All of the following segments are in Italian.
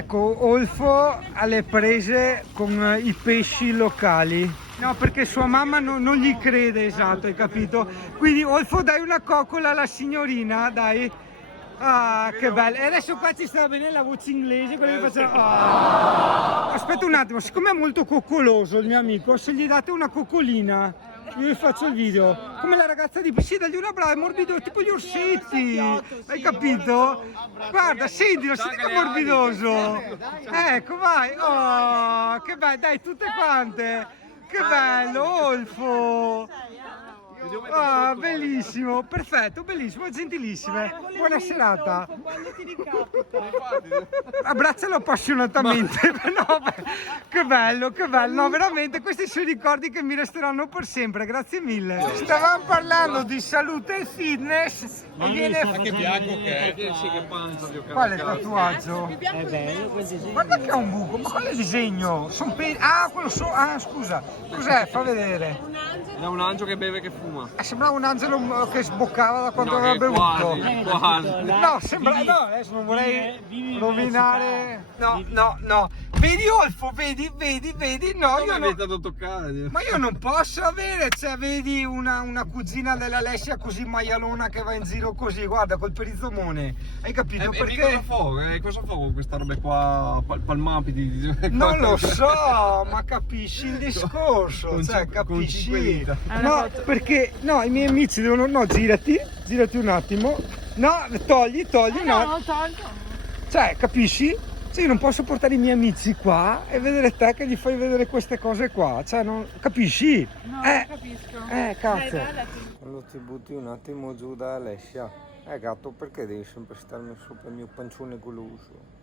Ecco, Olfo alle prese con i pesci locali. No, perché sua mamma non gli crede, esatto, hai capito? Quindi Olfo dai una coccola alla signorina, dai. Ah, che bello. E adesso qua ci sta bene la voce inglese, quello che facciamo. Ah. Aspetta un attimo, siccome è molto coccoloso il mio amico, se gli date una coccolina, io vi faccio il video. Come la ragazza di sì, dagli una brava, è morbido, tipo gli orsetti. Hai capito? Guarda, sentilo, senti che è morbidoso. Ecco, vai. Oh, che bello, dai, tutte quante. Che bello, Olfo. Ah, bellissimo, perfetto, bellissimo, gentilissime. Buona serata. Abbraccialo appassionatamente. No, che bello, che bello. No, veramente, questi sono i ricordi che mi resteranno per sempre. Grazie mille. Stavamo parlando di salute e fitness. Ma viene... che bianco che è? Sì, che panza di Qual è il tatuaggio? È bello quel disegno. Guarda che ha un buco, ma qual è il disegno? Ah, quello ah, scusa. Cos'è? Fa vedere. È un angelo che beve e che fuma. Sembrava un angelo che sboccava da quando No, aveva che bevuto. quasi. No, sembra. No, adesso non vorrei rovinare. No. Vedi Olfo, vedi. No, Non io mi non. avete dato toccare. Ma io non posso avere, cioè, vedi una cugina dell'Alessia così maialona che va in giro così, guarda, col perizomone. Hai capito? Perché? Cosa fa con questa roba qua? Palmapidi? Non lo so, ma capisci il discorso, cioè, capisci? No, perché no, i miei amici devono. No, girati un attimo. No, togli no. Cioè, capisci? Cioè, io non posso portare i miei amici qua e vedere te che gli fai vedere queste cose qua. Cioè, non capisci? No, capisco. Cazzo. Dai. Quando ti butti un attimo giù da Alessia. Gatto, perché devi sempre starmi sopra il mio pancione goloso?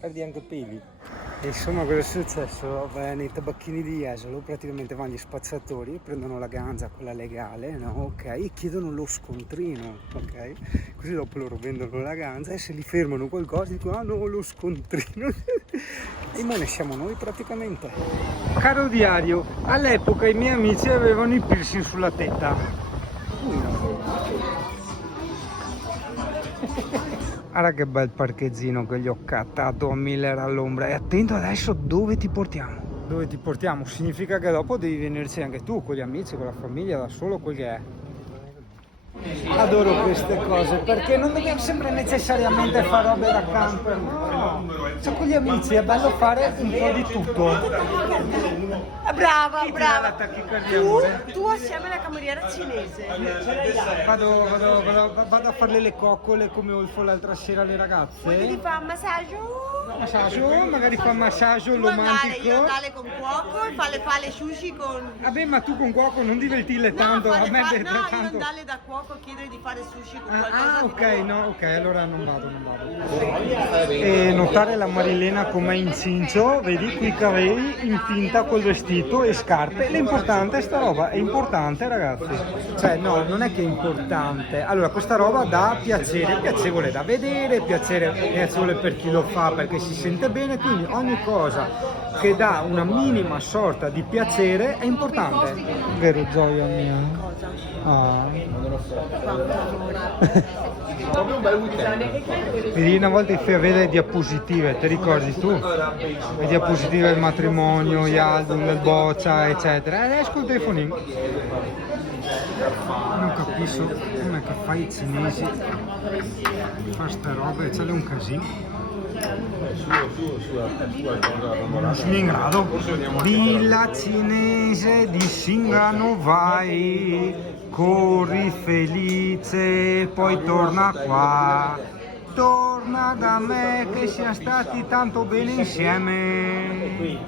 Perdi anche peli. Insomma, cosa è successo? Beh, nei tabacchini di Jesolo praticamente vanno gli spazzatori, prendono la ganza, quella legale, no? Ok, e chiedono lo scontrino, ok? Così dopo loro vendono la ganza e se li fermano qualcosa dicono ah no, lo scontrino. E ma ne siamo noi praticamente. Caro diario, all'epoca i miei amici avevano i piercing sulla testa. Guarda che bel parcheggino che gli ho cattato a 1000 euro all'ombra. E attento adesso dove ti portiamo. Dove ti portiamo? Significa che dopo devi venirci anche tu, con gli amici, con la famiglia, da solo, quel che è. Adoro queste cose perché non dobbiamo sempre necessariamente fare robe da camper, no. Cioè, con gli amici è bello fare un po' di tutto. Brava. La tachicardia, amore? Tu assieme alla cameriera cinese. Vado a farle le coccole come Olfo l'altra sera alle ragazze. Quindi ti fa un massaggio. Magari fa un massaggio Tu andare, romantico. io andare con cuoco e fa le sushi con. Vabbè, ma tu con cuoco non divertile tanto, a me io tanto. andare da cuoco e chiedere di fare sushi con Ah, qualcosa ok, allora non vado. E notare la Marilena com'è in cincio, vedi qui capelli in tinta col vestito e scarpe. L'importante è sta roba, è importante ragazzi. Cioè no, non è che è importante. Allora, questa roba dà piacere, piacevole da vedere, piacevole per chi lo fa perché si sente bene, quindi ogni cosa che dà una minima sorta di piacere è importante. Vero gioia mia? Ah. Proprio un bel weekend. Vedi, una volta ti fai vedere le diapositive, ti ricordi tu? Le diapositive del matrimonio, gli album, del boccia, eccetera. E esco il telefonino. Non capisco come che fai i cinesi fa sta roba e c'è un casino. Non sono in grado. Villa cinese di Singano vai, corri felice, poi torna qua. Torna da me che siamo stati tanto bene insieme.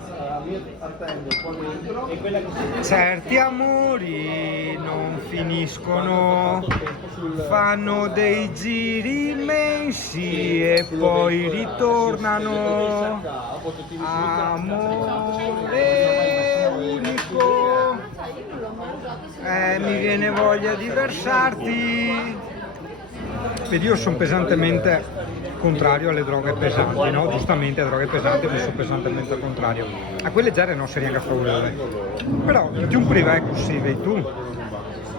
Certi amori non finiscono, fanno dei giri immensi e poi ritornano. Amore unico, mi viene voglia di versarti. Vedi, io sono pesantemente contrario alle droghe pesanti, no? Giustamente a droghe pesanti io sono pesantemente contrario. A quelle leggere non si riesce a fare. Però di un privé così, vedi tu?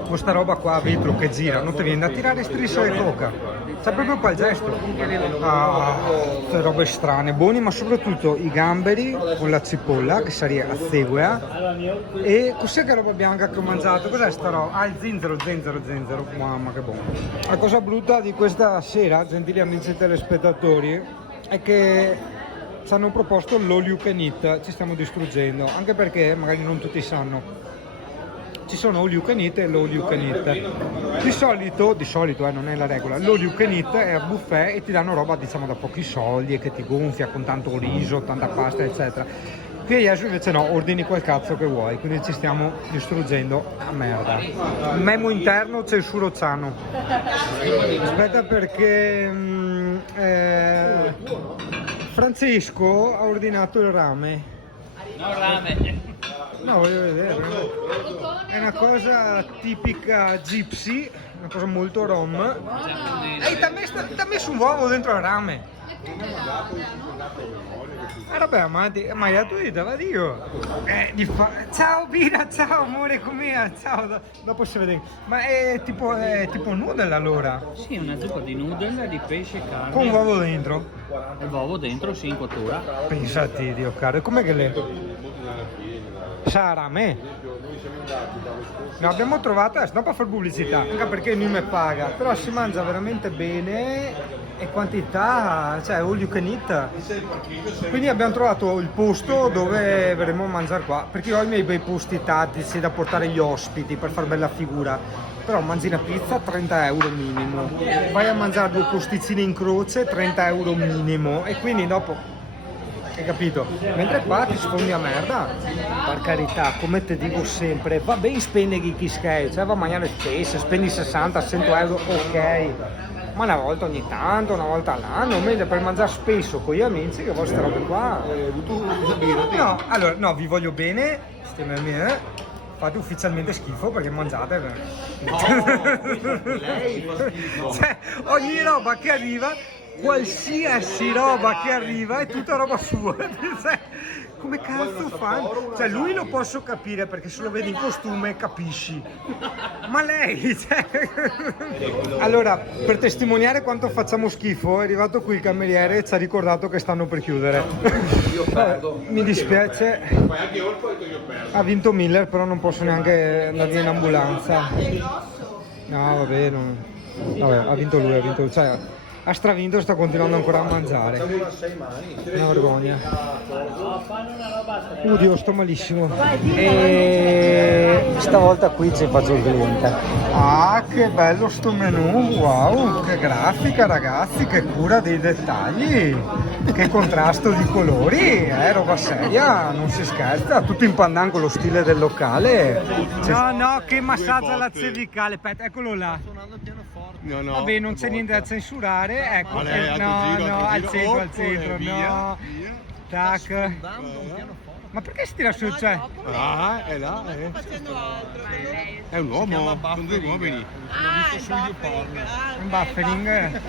questa roba qua a vetro che gira, non ti viene da tirare strisce di coca, c'è proprio quel gesto. Queste robe strane, buoni, ma soprattutto i gamberi con la cipolla, che sarebbe a seguea, e cos'è che roba bianca che ho mangiato? Cos'è sta roba? Ah, il zenzero, mamma che buono. La cosa brutta di questa sera, gentili amici telespettatori, è che ci hanno proposto l'all you can eat, ci stiamo distruggendo, anche perché magari non tutti sanno. Ci sono all you can eat e l'all you can eat. Di solito non è la regola, l'all you can eat è a buffet e ti danno roba diciamo da pochi soldi e che ti gonfia con tanto riso, tanta pasta eccetera. Qui a Jesu invece no, ordini quel cazzo che vuoi, quindi ci stiamo distruggendo a merda. Memo interno censuro Ciano. Aspetta perché Francesco ha ordinato il rame. No, rame. No, voglio vedere. È una cosa tipica gypsy, una cosa molto rom. Ehi, ti ha messo un uovo dentro il rame. Vabbè, ma hai dato vita, va Dio. Ciao Pira, ciao amore, com'è? Ciao, dopo si vede. Ma è tipo noodle allora? Sì, una zuppa di noodle, di pesce, carne. Con uovo dentro? Il uovo dentro, sì, in cottura. Pensati, Dio caro, com'è che le? Sarà a me. No, abbiamo trovato, non per fare pubblicità, anche perché non mi paga, però si mangia veramente bene e quantità, cioè all you can eat. Quindi abbiamo trovato il posto dove verremo a mangiare qua, perché ho i miei bei posti tattici da portare gli ospiti per far bella figura. Però mangi una pizza 30 euro minimo, vai a mangiare 2 posticini in croce 30 euro minimo e quindi dopo, hai capito? Mentre qua ti sfondi a merda, per carità, come ti dico sempre, va bene spendere chi schei, cioè va a mangiare spesso, spendi 60-100 euro, ok, ma una volta ogni tanto, una volta all'anno, mentre per mangiare spesso con gli amici che vostre robe qua. No, allora, no, vi voglio bene, stiamo mie. Fate ufficialmente schifo perché mangiate. Cioè, ogni roba che arriva, qualsiasi roba che arriva è tutta roba sua. Cioè, come cazzo fanno? Cioè, lui lo posso capire perché se lo vedi in costume capisci. Ma lei, cioè... Allora, per testimoniare quanto facciamo schifo, è arrivato qui il cameriere e ci ha ricordato che stanno per chiudere. Mi dispiace. Ha vinto Miller, però non posso neanche andare via in ambulanza. No, vabbè, vabbè, ha vinto lui, cioè ha stravinto e sta continuando ancora a mangiare. Una vergogna. Oddio, sto malissimo. E stavolta qui ci faccio il cliente. Ah, che bello sto menù, wow, che grafica ragazzi, che cura dei dettagli, che contrasto di colori, roba seria, non si scherza, tutto in pandan con lo stile del locale. No, che massaggio alla cervicale, aspetta, eccolo là. No. Vabbè, non c'è niente da censurare, ecco, al centro, no. Tac. Ma perché si tira su, cioè? Ah, è là, è un uomo, sono 2 uomini. Un buffering.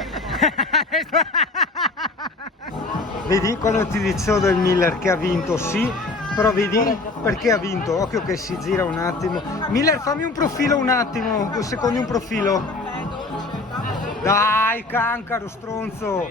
Vedi quando ti dicevo del Miller che ha vinto, sì, però vedi perché ha vinto, occhio che si gira un attimo. Miller, fammi un profilo un attimo, 2 secondi un profilo. Dai, cancaro, stronzo.